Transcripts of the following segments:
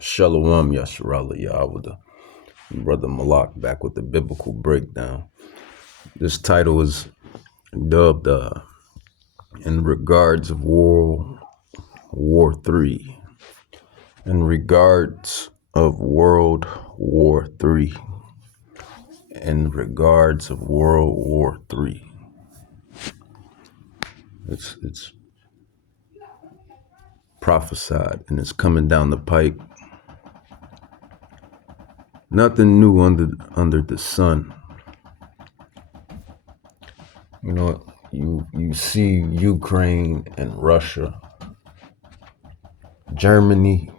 Shalom Yasharala Yahweh, Brother Malak back with the biblical breakdown. This title is dubbed In Regards of World War III. In regards of World War III. In regards of World War III. It's prophesied and it's coming down the pike. Nothing new under the sun. You know, you see Ukraine and Russia, Germany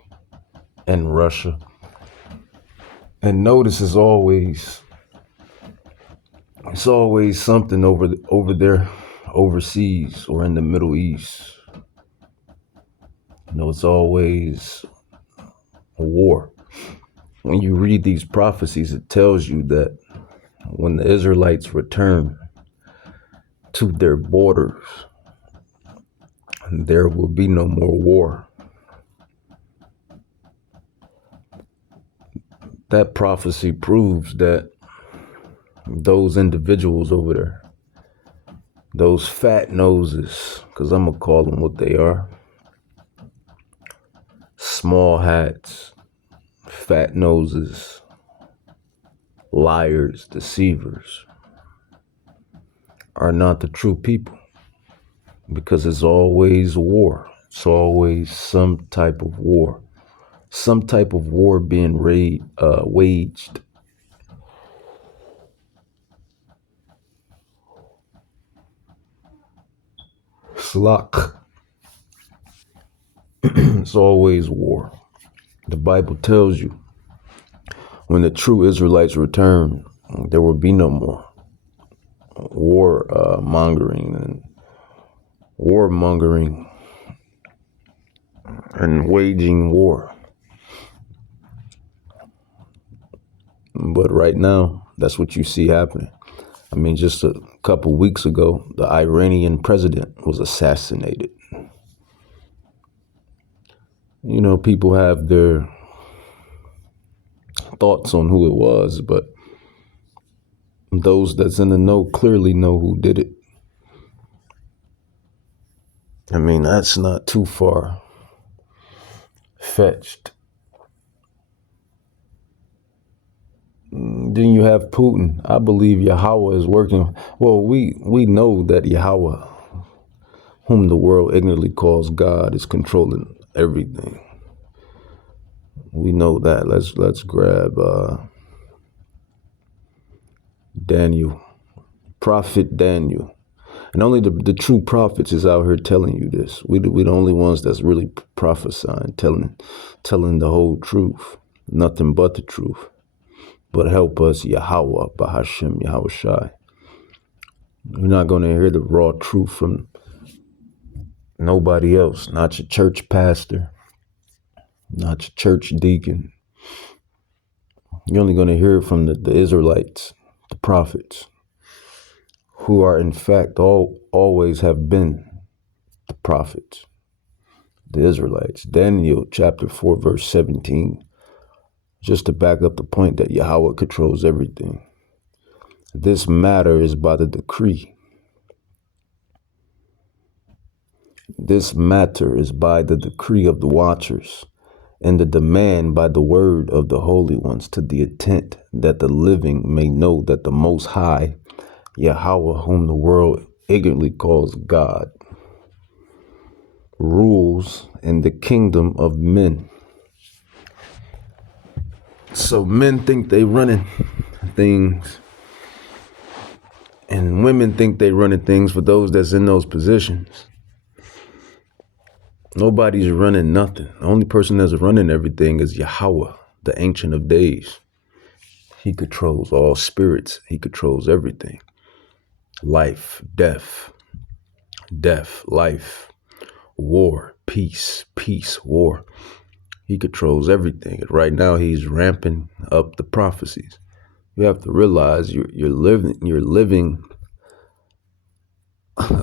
and Russia, and notice it's always something over there overseas or in the Middle East. You know, it's always a war. When you read these prophecies, it tells you that when the Israelites return to their borders, there will be no more war. That prophecy proves that those individuals over there, those fat noses, because I'm going to call them what they are, small hats, fat noses, liars, deceivers, are not the true people, because it's always war. It's always some type of war. Some type of war being waged. Slock. It's always war. The Bible tells you when the true Israelites return, there will be no more warmongering and waging war. But right now, that's what you see happening. I mean, just a couple weeks ago, the Iranian president was assassinated. You know, people have their thoughts on who it was, but those that's in the know clearly know who did it. I mean, that's not too far fetched. Then you have Putin. I believe Yahweh is working. Well, we know that Yahweh, whom the world ignorantly calls God, is controlling everything. We know that. Let's grab Daniel, Prophet Daniel. And only the true prophets is out here telling you this. We the only ones that's really prophesying, telling the whole truth, nothing but the truth. But help us, Yahweh, Bahashem, Yahweh Shai. You're not going to hear the raw truth from nobody else, not your church pastor, not your church deacon. You're only going to hear it from the Israelites, the prophets, who are in fact always have been the prophets, the Israelites. Daniel chapter 4, verse 17, just to back up the point that Yahweh controls everything. This matter is by the decree. This matter is by the decree of the watchers, and the demand by the word of the holy ones, to the intent that the living may know that the Most High, Yahweh, whom the world ignorantly calls God, rules in the kingdom of men. So men think they running things, and women think they running things for those that's in those positions. Nobody's running nothing. The only person that's running everything is Yahweh, the Ancient of Days. He controls all spirits. He controls everything. Life, death, life, war, peace, war. He controls everything. Right now, he's ramping up the prophecies. You have to realize you're living.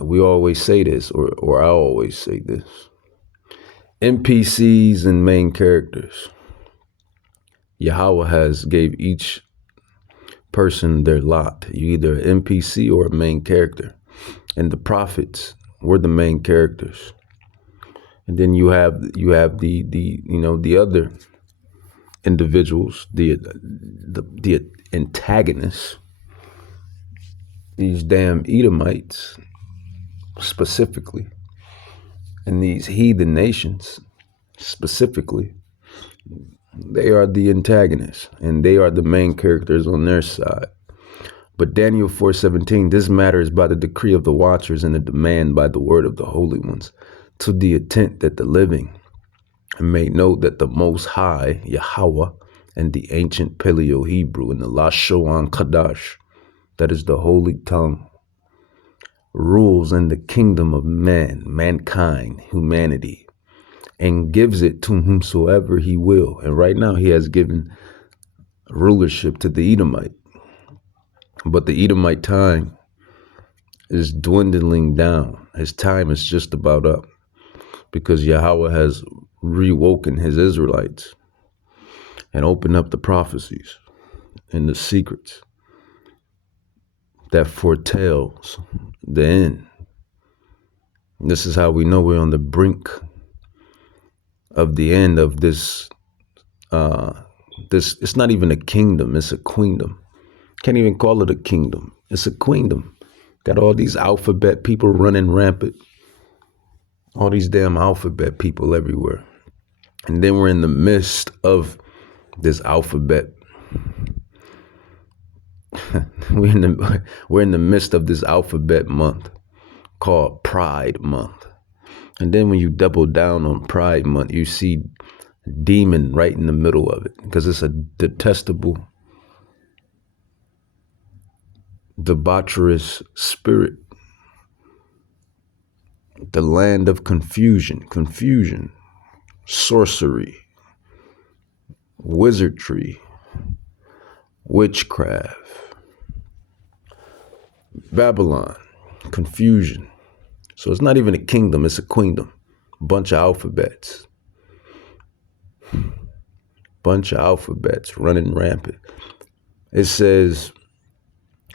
We always say this, or I always say this. NPCs and main characters. Yahweh has gave each person their lot. You either an NPC or a main character. And the prophets were the main characters. And then you have the other individuals, the antagonists, these damn Edomites specifically, and these heathen nations specifically. They are the antagonists, and they are the main characters on their side. But Daniel 4:17, this matter is by the decree of the watchers and the demand by the word of the holy ones, to the intent that the living may know that the Most High, Yahweh, and the ancient Paleo-Hebrew and the Lashoan Kadash, that is the holy tongue, rules in the kingdom of mankind, humanity, and gives it to whomsoever he will. And right now he has given rulership to the Edomite. But the Edomite time is dwindling down. His time is just about up because Yahweh has rewoken his Israelites and opened up the prophecies and the secrets that foretells the end. This is how we know we're on the brink of the end of this. It's not even a kingdom, it's a queendom. Can't even call it a kingdom. It's a queendom. Got all these alphabet people running rampant. All these damn alphabet people everywhere. And then we're in the midst of this alphabet. we're in the midst of this alphabet month called Pride Month. And then when you double down on Pride Month, you see demon right in the middle of it because it's a detestable, debaucherous spirit. The land of confusion, sorcery, wizardry, witchcraft, Babylon, confusion. So it's not even a kingdom, it's a queendom. Bunch of alphabets. Bunch of alphabets running rampant. It says,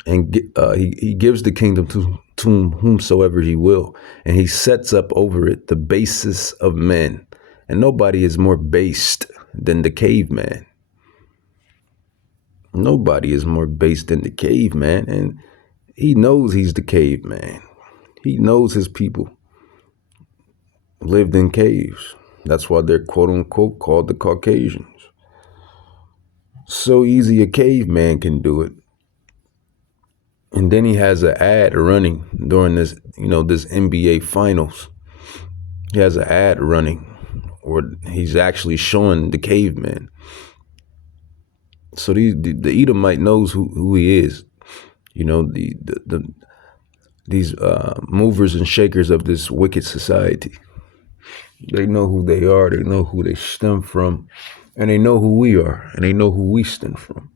and he gives the kingdom to whomsoever he will, and he sets up over it the basis of men. And nobody is more based than the caveman. Nobody is more based than the caveman, and he knows he's the caveman. He knows his people lived in caves. That's why they're quote unquote called the Caucasians. So easy a caveman can do it. And then he has an ad running during this, this NBA finals. He has an ad running where he's actually showing the caveman. So the Edomite knows who he is. These movers and shakers of this wicked society. They know who they are. They know who they stem from. And they know who we are. And they know who we stem from.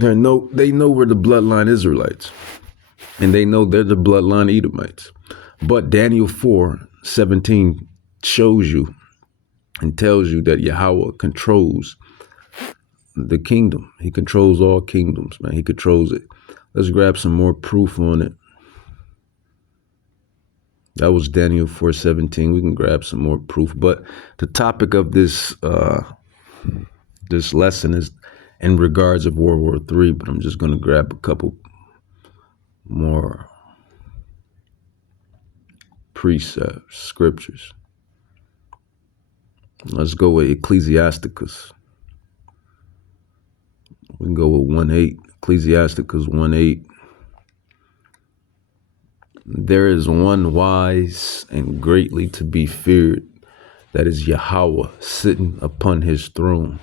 They know we're the bloodline Israelites. And they know they're the bloodline Edomites. But Daniel 4:17 shows you and tells you that Yahweh controls the kingdom. He controls all kingdoms, man. He controls it. Let's grab some more proof on it. That was Daniel 4:17. We can grab some more proof. But the topic of this lesson is in regards of World War III, but I'm just going to grab a couple more precepts, scriptures. Let's go with Ecclesiasticus. We can go with 1:8. Ecclesiasticus 1:8. There is one wise and greatly to be feared, that is Yahweh sitting upon his throne.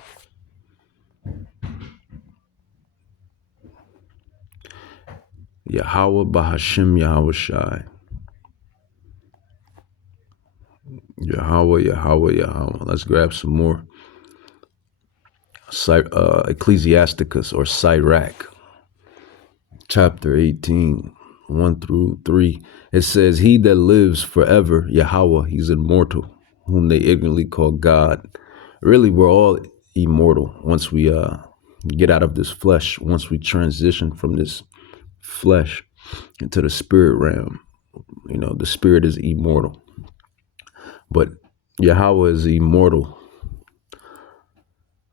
Yahweh Bahashim Yahweh Shai. Yahweh. Let's grab some more. Ecclesiasticus or Sirach, chapter 18, 1-3. It says, he that lives forever, Yahweh, he's immortal, whom they ignorantly call God. Really, we're all immortal. Once we get out of this flesh, once we transition from this flesh into the spirit realm, the spirit is immortal. But Yahweh is immortal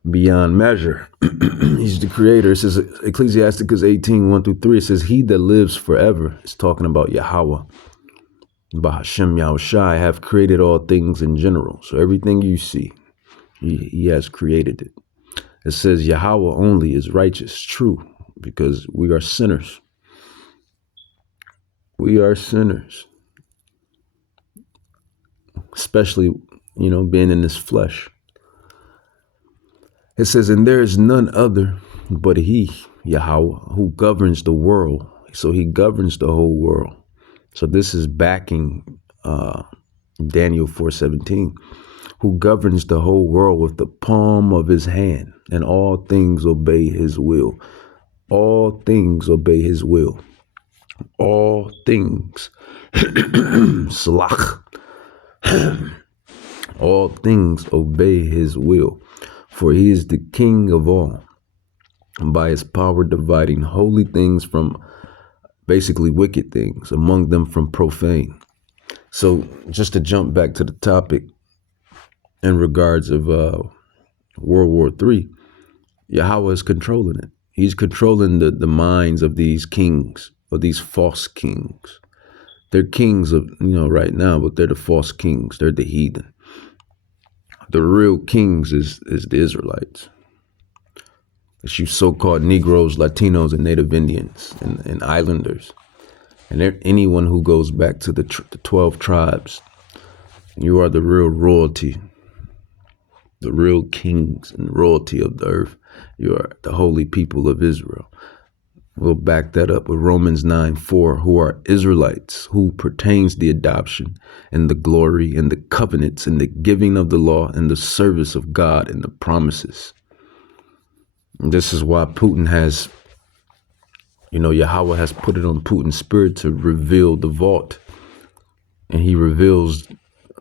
beyond measure. He's the creator. It says Ecclesiasticus 18:1-3. It says, he that lives forever. It's talking about Yahweh. Bahashem Yahushai have created all things in general. So everything you see, he has created it. It says Yahweh only is righteous, true, because we are sinners. We are sinners. Especially, being in this flesh. It says, and there is none other but he, Yahweh, who governs the world. So he governs the whole world. So this is backing Daniel 4:17, who governs the whole world with the palm of his hand, and all things obey his will. All things obey his will. All things. Slach. All things obey his will, for he is the king of all, and by his power dividing holy things from basically wicked things, among them from profane. So just to jump back to the topic in regards of World War III, Yahweh is controlling it. He's controlling the minds of these kings, or these false kings. They're kings of, right now, but they're the false kings. They're the heathen. The real kings is the Israelites. It's you so-called Negroes, Latinos, and Native Indians, and Islanders. And anyone who goes back to the 12 tribes. You are the real royalty, the real kings and royalty of the earth. You are the holy people of Israel. We'll back that up with Romans 9:4, who are Israelites, who pertains the adoption and the glory and the covenants and the giving of the law and the service of God and the promises. And this is why Putin has, Yahweh has put it on Putin's spirit to reveal the vault. And he reveals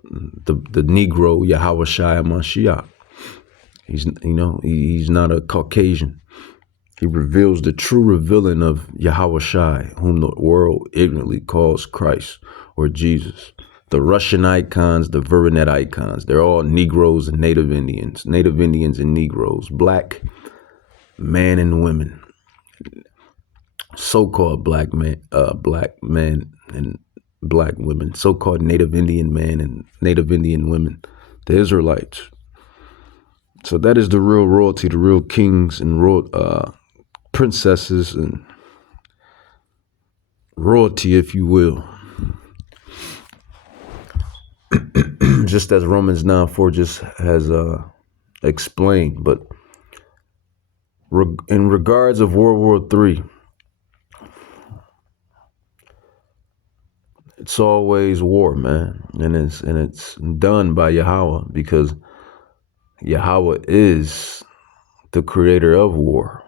the Negro Yahweh Shai Mashiach. He's not a Caucasian. He reveals the true revealing of Yahweh Shai, whom the world ignorantly calls Christ or Jesus. The Russian icons, the Voronet icons, they're all Negroes and Native Indians and Negroes, black men and women, so-called black men and black women, so-called Native Indian men and Native Indian women, the Israelites. So that is the real royalty, the real kings and royal princesses and royalty, if you will. Just as Romans 9:4 just has explained. But in regards of World War III, it's always war, man, and it's done by Yahweh, because Yahweh is the creator of war.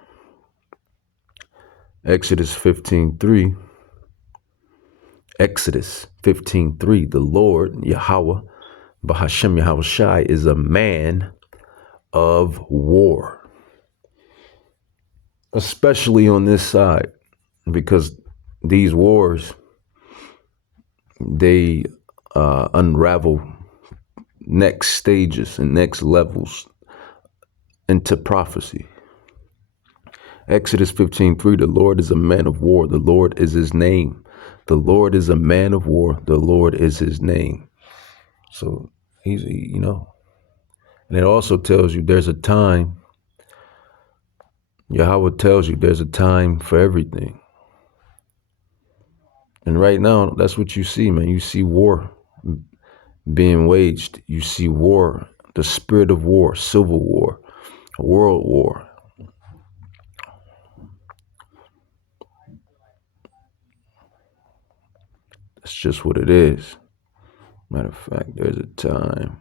Exodus 15:3, the Lord Yahweh, Bahashem Yahushai, is a man of war, especially on this side, because these wars, they unravel next stages and next levels into prophecy. Exodus 15:3, the Lord is a man of war. The Lord is his name. The Lord is a man of war. The Lord is his name. So he's, and it also tells you there's a time. Yahweh tells you there's a time for everything. And right now, that's what you see, man. You see war being waged. You see war, the spirit of war, civil war, world war. That's just what it is. Matter of fact, there's a time.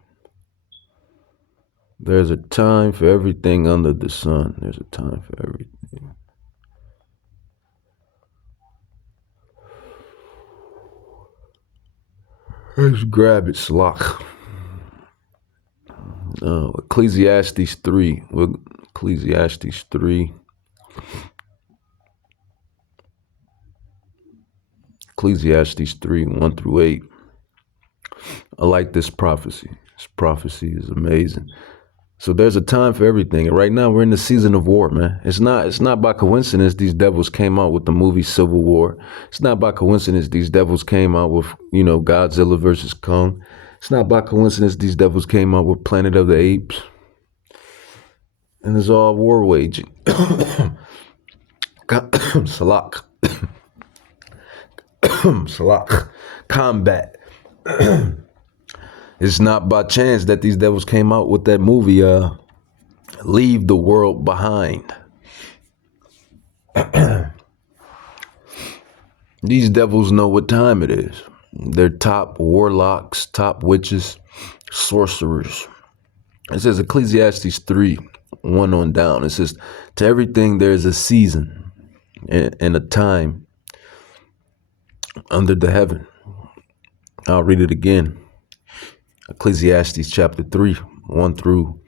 There's a time for everything under the sun. There's a time for everything. Let's grab it, Slock. Ecclesiastes 3. Ecclesiastes 3. Ecclesiastes 3, 1 through 8. I like this prophecy. This prophecy is amazing. So there's a time for everything. And right now we're in the season of war, man. It's not by coincidence these devils came out with the movie Civil War. It's not by coincidence these devils came out with, Godzilla versus Kong. It's not by coincidence these devils came out with Planet of the Apes. And it's all war waging. Salak. Salak. Combat. It's not by chance that these devils came out with that movie, Leave the World Behind. These devils know what time it is. They're top warlocks, top witches, sorcerers. It says Ecclesiastes 3, 1 on down. It says, to everything there is a season and a time under the heaven. I'll read it again. Ecclesiastes chapter 3, 1 through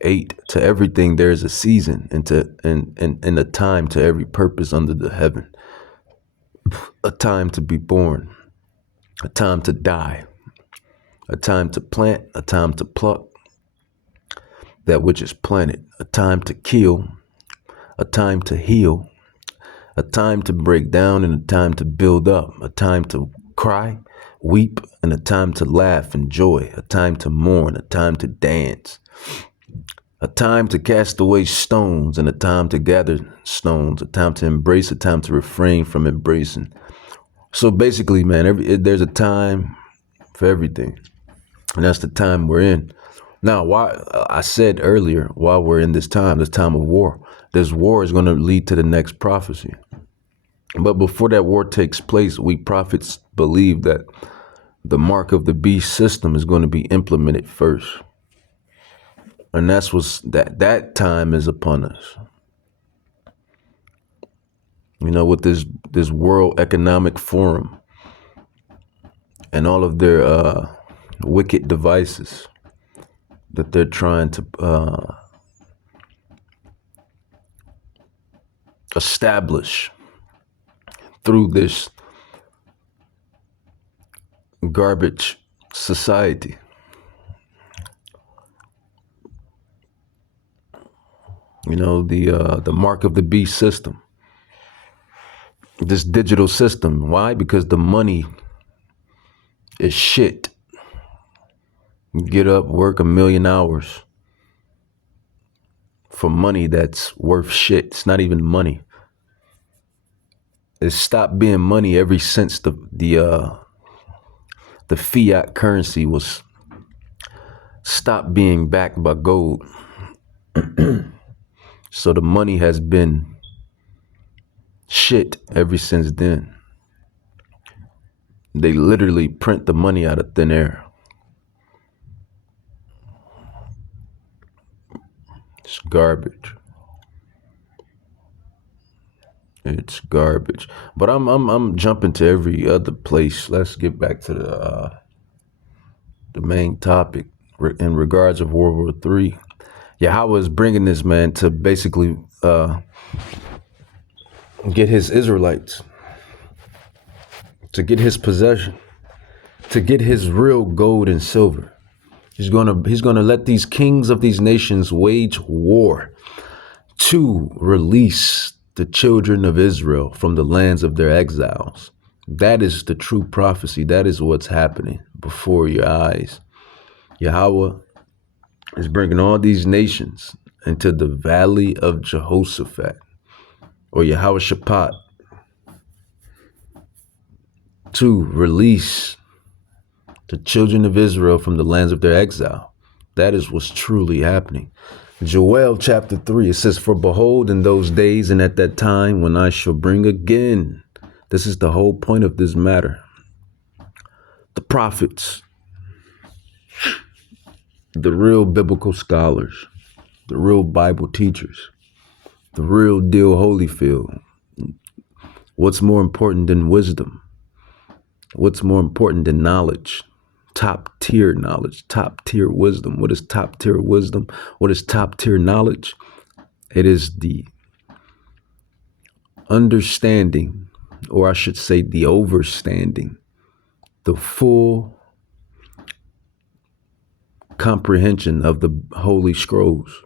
8. To everything there is a season and a time to every purpose under the heaven. A time to be born, a time to die, a time to plant, a time to pluck that which is planted, a time to kill, a time to heal, a time to break down and a time to build up, a time to cry, weep, and a time to laugh and joy, a time to mourn, a time to dance, a time to cast away stones and a time to gather stones, a time to embrace, a time to refrain from embracing. So basically, man, there's a time for everything, and that's the time we're in. Now, why I said earlier, while we're in this time of war, this war is going to lead to the next prophecy. But before that war takes place, we prophets believe that the mark of the beast system is going to be implemented first. And that time is upon us. With this World Economic Forum and all of their wicked devices that they're trying to establish through this garbage society. The mark of the beast system. This digital system. Why? Because the money is shit. You get up, work 1 million hours for money that's worth shit. It's not even money. It's stopped being money ever since the fiat currency was stopped being backed by gold. So the money has been shit ever since then. They literally print the money out of thin air. It's garbage. It's garbage. But I'm jumping to every other place. Let's get back to the main topic in regards of World War III. Yahweh is bringing this man to basically get his Israelites, to get his possession, to get his real gold and silver. He's gonna let these kings of these nations wage war to release the children of Israel from the lands of their exiles. That is the true prophecy. That is what's happening before your eyes. Yahweh is bringing all these nations into the valley of Jehoshaphat, or Yahweh Shaphat, to release the children of Israel from the lands of their exile. That is what's truly happening. Joel chapter 3, it says, for behold, in those days and at that time when I shall bring again. This is the whole point of this matter. The prophets, the real biblical scholars, the real Bible teachers, the real deal Holyfield. What's more important than wisdom? What's more important than knowledge? top tier knowledge, top tier wisdom. What is top tier wisdom? What is top tier knowledge? It is the understanding, or I should say the overstanding, the full comprehension of the Holy Scrolls.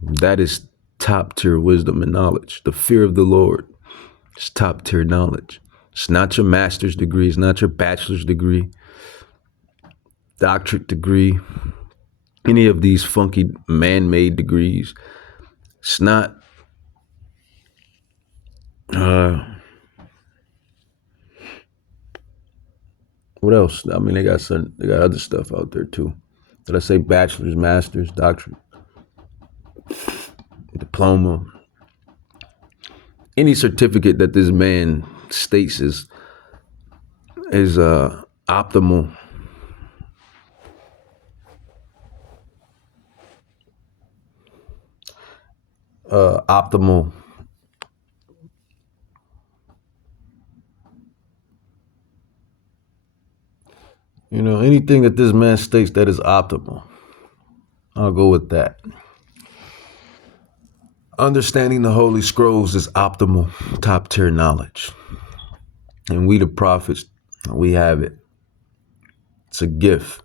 That is top tier wisdom and knowledge. The fear of the Lord is top tier knowledge. It's not your master's degree. It's not your bachelor's degree, doctorate degree, any of these funky man-made degrees. It's not what else? I mean, they got other stuff out there too. Did I say bachelor's, master's, doctorate, diploma? Any certificate that this man states is optimal. Optimal. You know, anything that this man states that is optimal, I'll go with that. Understanding the Holy Scrolls is optimal, top tier knowledge. And we the prophets, we have it. It's a gift.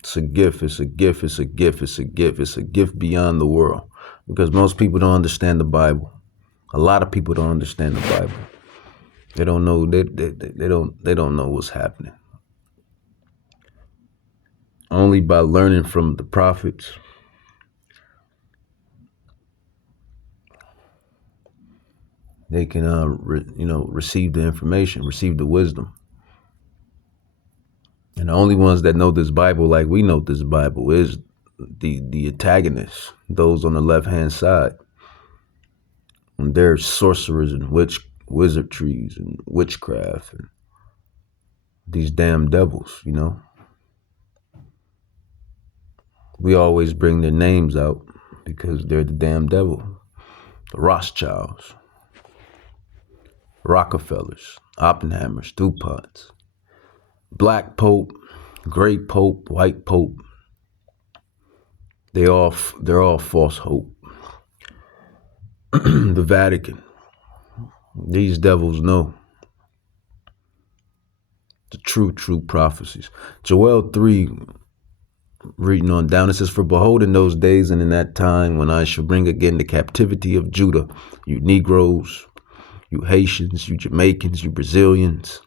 It's a gift. It's a gift. It's a gift. It's a gift. It's a gift beyond the world. Because most people don't understand the Bible. A lot of people don't understand the Bible. They don't know. They don't know what's happening. Only by learning from the prophets, they can receive the information, receive the wisdom. And the only ones that know this Bible like we know this Bible is the antagonists, those on the left-hand side. And they're sorcerers and wizardries and witchcraft and these damn devils, you know. We always bring their names out because they're the damn devil. The Rothschilds, Rockefellers, Oppenheimers, DuPonts, Black Pope, Gray Pope, White Pope. They're all false hope. The Vatican. These devils know the true prophecies. Joel 3, reading on down, it says, "For behold, in those days and in that time, when I shall bring again the captivity of Judah, you Negroes, you Haitians, you Jamaicans, you Brazilians,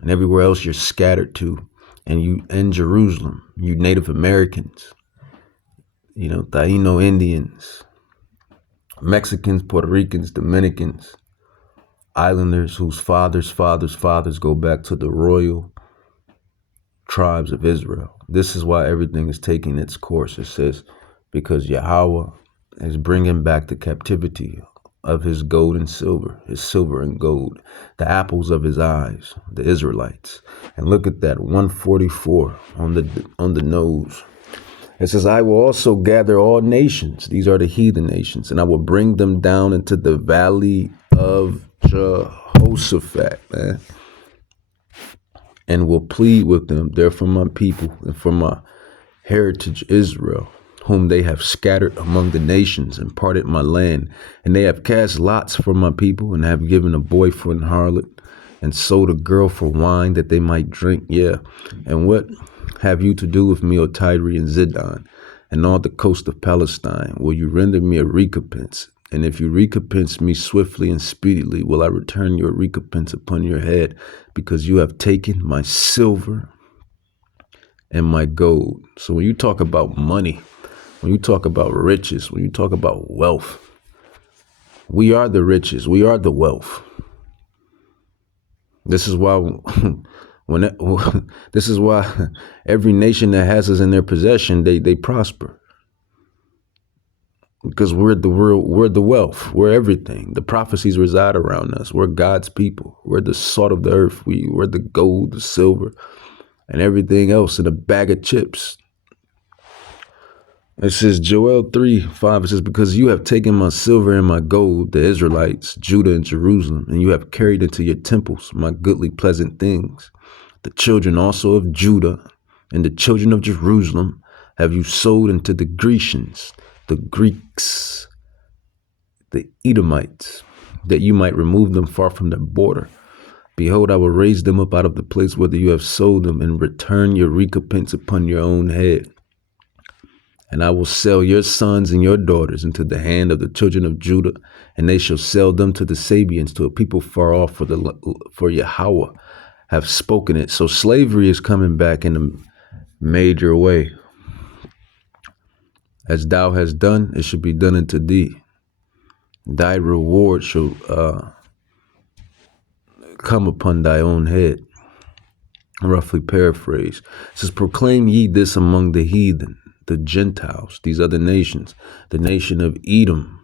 and everywhere else you're scattered to, and you in Jerusalem, you Native Americans, you know, Taino Indians, Mexicans, Puerto Ricans, Dominicans, islanders whose fathers' go back to the royal tribes of Israel." This is why everything is taking its course. It says, because Yahweh is bringing back the captivity of his gold and silver, his silver and gold, the apples of his eyes, the Israelites. And look at that, 144 on the nose. It says, "I will also gather all nations." These are the heathen nations. "And I will bring them down into the valley of Jehoshaphat," man, "and will plead with them. They're for my people and for my heritage Israel, whom they have scattered among the nations and parted my land. And they have cast lots for my people and have given a boy for an harlot and sold a girl for wine that they might drink. Yeah. And what have you to do with me, O Tyre and Zidon, and all the coast of Palestine? Will you render me a recompense? And if you recompense me swiftly and speedily, will I return your recompense upon your head, because you have taken my silver and my gold." So when you talk about money, when you talk about riches, when you talk about wealth, we are the riches, we are the wealth. This is why this is why every nation that has us in their possession, they prosper. Because we're the wealth, we're everything. The prophecies reside around us. We're God's people. We're the salt of the earth. We're the gold, the silver, and everything else in a bag of chips. It says Joel 3:5. It says, "Because you have taken my silver and my gold, the Israelites, Judah and Jerusalem, and you have carried into your temples my goodly pleasant things, The children also of Judah and the children of Jerusalem have you sold into the Grecians, the Greeks, the Edomites, that you might remove them far from their border. Behold, I will raise them up out of the place whither you have sold them, and return your recompense upon your own head. And I will sell your sons and your daughters into the hand of the children of Judah, and they shall sell them to the Sabians, to a people far off, for Yahweh have spoken it. So slavery is coming back in a major way. As thou hast done, it shall be done unto thee. Thy reward shall come upon thy own head. Roughly paraphrase. It says, proclaim ye this among the heathen, the Gentiles, these other nations, the nation of Edom,